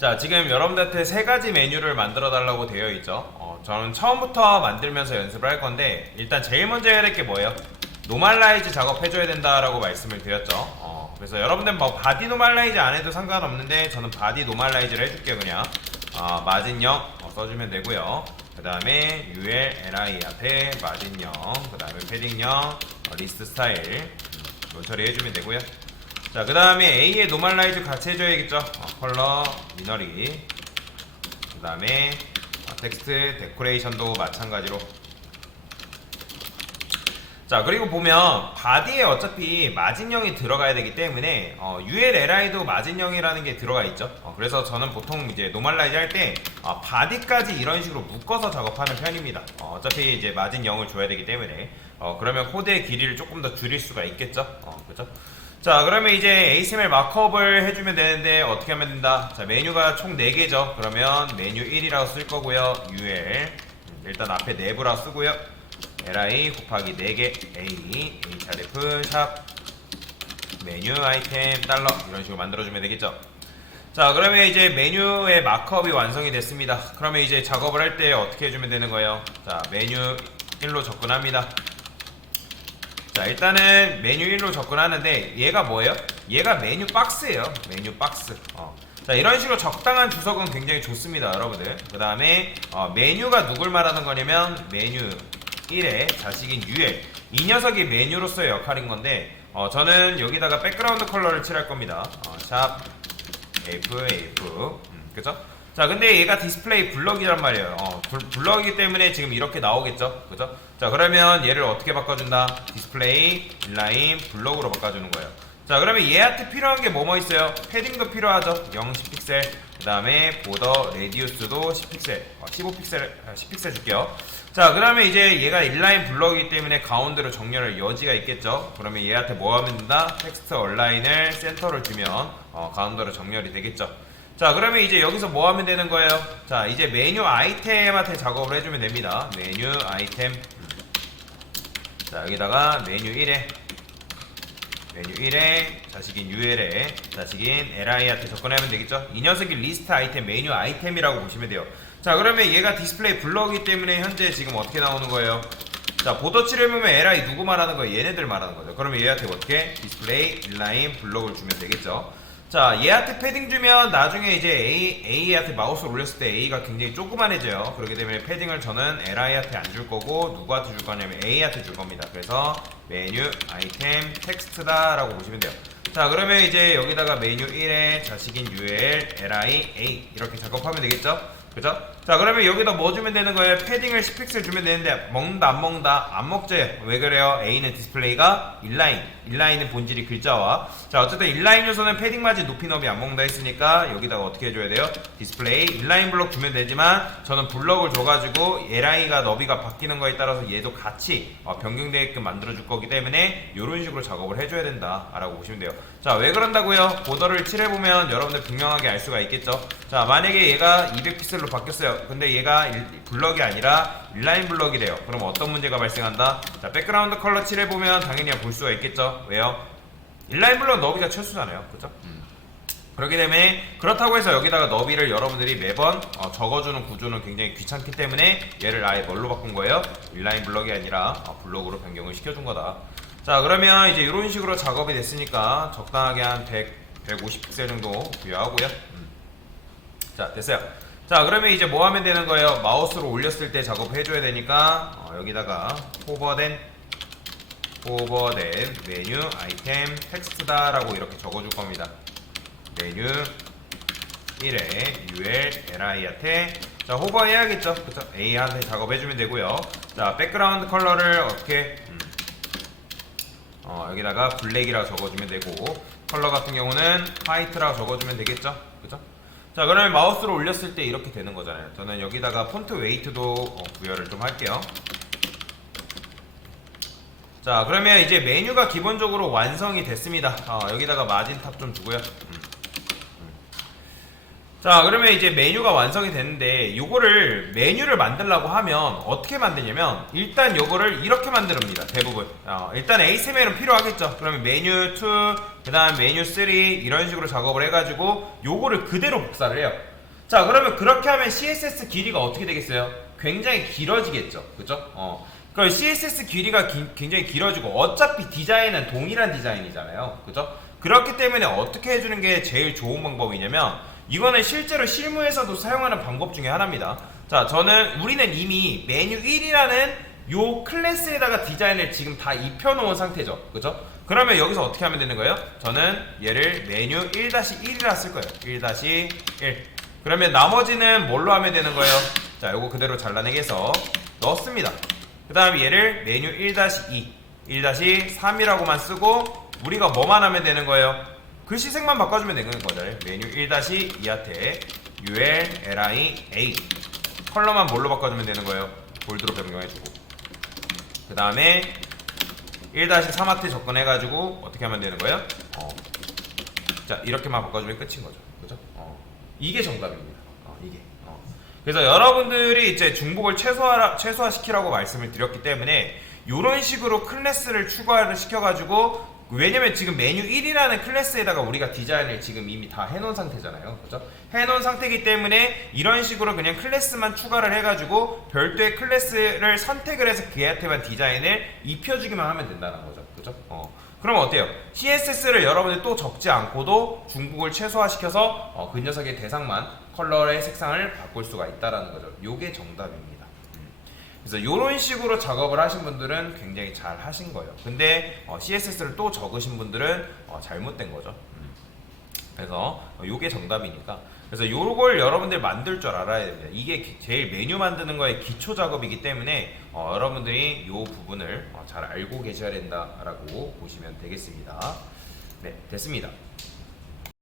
자, 지금 여러분들한테 세 가지 메뉴를 만들어 달라고 되어 있죠. 저는 처음부터 만들면서 연습을 할 건데, 일단 제일 먼저 해야 될 게 뭐예요? 노멀라이즈 작업해줘야 된다라고 말씀을 드렸죠. 그래서 여러분들 뭐 바디 노멀라이즈 안 해도 상관없는데, 저는 바디 노멀라이즈를 해줄게요. 그냥 마진 0 써주면 되고요. 그 다음에 UL, LI 앞에 마진 0, 그 다음에 패딩 0, 리스트 스타일 처리해주면 되고요. 자, 그 다음에 A의 노멀라이즈 같이 해줘야겠죠. 컬러, 미너리, 그 다음에 텍스트, 데코레이션도 마찬가지로. 자, 그리고 보면 바디에 어차피 마진형이 들어가야 되기 때문에 ULLI도 마진형이라는 게 들어가 있죠. 그래서 저는 보통 이제 노멀라이즈 할 때 바디까지 이런 식으로 묶어서 작업하는 편입니다. 어차피 이제 마진형을 줘야 되기 때문에 그러면 코드의 길이를 조금 더 줄일 수가 있겠죠. 그죠? 자, 그러면 이제 HTML 마크업을 해주면 되는데 어떻게 하면 된다? 자, 메뉴가 총 4개죠. 그러면 메뉴 1이라고 쓸 거고요. UL 일단 앞에 내부라고 쓰고요. LI 곱하기 4개 A href 샵 메뉴 아이템 달러 이런 식으로 만들어주면 되겠죠. 자, 그러면 이제 메뉴의 마크업이 완성이 됐습니다. 그러면 이제 작업을 할 때 어떻게 해주면 되는 거예요? 자, 메뉴 1로 접근합니다. 자, 일단은 메뉴 1로 접근하는데 얘가 뭐예요? 얘가 메뉴 박스예요. 메뉴 박스. 자, 이런 식으로 적당한 주석은 굉장히 좋습니다, 여러분들. 그 다음에 메뉴가 누굴 말하는 거냐면 메뉴 1의 자식인 UL, 이 녀석이 메뉴로서의 역할인 건데 저는 여기다가 백그라운드 컬러를 칠할 겁니다. 샵 AF 그죠? 자, 근데 얘가 디스플레이 블럭이란 말이에요. 블럭이기 때문에 지금 이렇게 나오겠죠, 그죠? 자, 그러면 얘를 어떻게 바꿔준다? 디스플레이 인라인 블럭으로 바꿔주는 거예요. 자, 그러면 얘한테 필요한 게 뭐뭐 있어요? 패딩도 필요하죠. 0, 10픽셀. 그 다음에 보더 레디우스도 10픽셀, 10픽셀 줄게요. 자, 그러면 이제 얘가 인라인 블럭이기 때문에 가운데로 정렬할 여지가 있겠죠. 그러면 얘한테 뭐 하면 된다? 텍스트 얼라인을 센터를 주면 가운데로 정렬이 되겠죠. 자, 그러면 이제 여기서 뭐 하면 되는 거예요? 자, 이제 메뉴 아이템한테 작업을 해주면 됩니다. 메뉴 아이템. 자, 여기다가 메뉴 1에 자식인 UL에 자식인 LI한테 접근하면 되겠죠? 이 녀석이 리스트 아이템, 메뉴 아이템이라고 보시면 돼요. 자, 그러면 얘가 디스플레이 블럭이기 때문에 현재 지금 어떻게 나오는 거예요? 자, 보더 칠해보면 LI 누구 말하는 거예요? 얘네들 말하는 거죠. 그러면 얘한테 어떻게? 디스플레이 인라인 블럭을 주면 되겠죠. 자, 얘한테 패딩 주면 나중에 이제 A한테 마우스를 올렸을 때 A가 굉장히 조그만해져요. 그렇기 때문에 패딩을 저는 LI한테 안 줄 거고 누구한테 줄 거냐면 A한테 줄 겁니다. 그래서 메뉴 아이템 텍스트다 라고 보시면 돼요. 자, 그러면 이제 여기다가 메뉴 1에 자식인 UL, LI, A 이렇게 작업하면 되겠죠? 그죠? 자, 그러면 여기다 뭐 주면 되는 거예요? 패딩을 10픽셀 주면 되는데 먹는다 안 먹는다? 안 먹죠. 왜 그래요? A는 디스플레이가 인라인은 본질이 글자와. 자, 어쨌든 인라인 요소는 패딩 마진 높이 너비 안 먹는다 했으니까 여기다가 어떻게 해줘야 돼요? 디스플레이 인라인 블럭 주면 되지만 저는 블럭을 줘가지고 LI가 너비가 바뀌는 거에 따라서 얘도 같이 변경되게끔 만들어줄 거기 때문에 이런 식으로 작업을 해줘야 된다 라고 보시면 돼요. 자, 왜 그런다고요? 보더를 칠해보면 여러분들 분명하게 알 수가 있겠죠. 자, 만약에 얘가 200픽셀로 바뀌었어요. 근데 얘가 블럭이 아니라 인라인 블럭이래요. 그럼 어떤 문제가 발생한다? 자, 백그라운드 컬러 칠해보면 당연히 볼 수가 있겠죠. 왜요? 인라인 블럭 너비가 최소잖아요. 그죠? 그렇기 때문에 그렇다고 해서 여기다가 너비를 여러분들이 매번 적어주는 구조는 굉장히 귀찮기 때문에 얘를 아예 뭘로 바꾼 거예요? 인라인 블럭이 아니라 블럭으로 변경을 시켜준 거다. 자, 그러면 이제 이런 식으로 작업이 됐으니까 적당하게 한 150픽셀 정도 부여하고요. 자, 됐어요. 자, 그러면 이제 뭐 하면 되는 거예요? 마우스로 올렸을 때 작업해줘야 되니까 여기다가 호버된 메뉴 아이템 텍스트다 라고 이렇게 적어줄 겁니다. 메뉴 1에 UL, LI한테 자, 호버 해야겠죠? 그쵸? A한테 작업해주면 되고요. 자, 백그라운드 컬러를 어떻게 여기다가 블랙이라고 적어주면 되고 컬러 같은 경우는 화이트라고 적어주면 되겠죠? 그죠? 자, 그러면 마우스로 올렸을 때 이렇게 되는 거잖아요. 저는 여기다가 폰트 웨이트도 부여를 좀 할게요. 자, 그러면 이제 메뉴가 기본적으로 완성이 됐습니다. 여기다가 마진 탑 좀 두고요. 자, 그러면 이제 메뉴가 완성이 됐는데 요거를 메뉴를 만들려고 하면 어떻게 만드냐면 일단 요거를 이렇게 만듭니다. 대부분 일단 HTML은 필요하겠죠. 그러면 메뉴 2 그 다음 메뉴 3 이런 식으로 작업을 해가지고 요거를 그대로 복사를 해요. 자, 그러면 그렇게 하면 CSS 길이가 어떻게 되겠어요? 굉장히 길어지겠죠. 그죠? 그럼 CSS 길이가 굉장히 길어지고 어차피 디자인은 동일한 디자인이잖아요. 그죠? 그렇기 때문에 어떻게 해주는 게 제일 좋은 방법이냐면 이거는 실제로 실무에서도 사용하는 방법 중에 하나입니다. 자, 우리는 이미 메뉴 1이라는 요 클래스에다가 디자인을 지금 다 입혀놓은 상태죠. 그죠? 그러면 여기서 어떻게 하면 되는 거예요? 저는 얘를 메뉴 1-1이라 쓸 거예요. 1-1. 그러면 나머지는 뭘로 하면 되는 거예요? 자, 요거 그대로 잘라내기 해서 넣습니다. 그 다음에 얘를 메뉴 1-2, 1-3이라고만 쓰고 우리가 뭐만 하면 되는 거예요? 글씨색만 바꿔주면 되는 거죠. 메뉴 1-2한테 ULLIA 컬러만 뭘로 바꿔주면 되는 거예요? 볼드로 변경해주고 그 다음에 1-3한테 접근해가지고 어떻게 하면 되는 거예요? 자, 이렇게만 바꿔주면 끝인 거죠. 그죠? 이게 정답입니다. 이게. 그래서 여러분들이 이제 중복을 최소화시키라고 말씀을 드렸기 때문에 이런 식으로 클래스를 추가를 시켜가지고 왜냐면 지금 메뉴 1이라는 클래스에다가 우리가 디자인을 지금 이미 다 해놓은 상태잖아요. 그죠? 해놓은 상태이기 때문에 이런 식으로 그냥 클래스만 추가를 해가지고 별도의 클래스를 선택을 해서 걔한테만 디자인을 입혀주기만 하면 된다는 거죠. 그죠? 그러면 어때요? CSS를 여러분들 또 적지 않고도 중복을 최소화시켜서 그 녀석의 대상만 컬러의 색상을 바꿀 수가 있다는 거죠. 요게 정답입니다. 그래서 이런 식으로 작업을 하신 분들은 굉장히 잘 하신 거예요. 근데 CSS를 또 적으신 분들은 잘못된 거죠. 그래서 요게 정답이니까 그래서 요걸 여러분들 만들 줄 알아야 됩니다. 이게 제일 메뉴 만드는 거의 기초 작업이기 때문에 여러분들이 요 부분을 잘 알고 계셔야 된다라고 보시면 되겠습니다. 네, 됐습니다.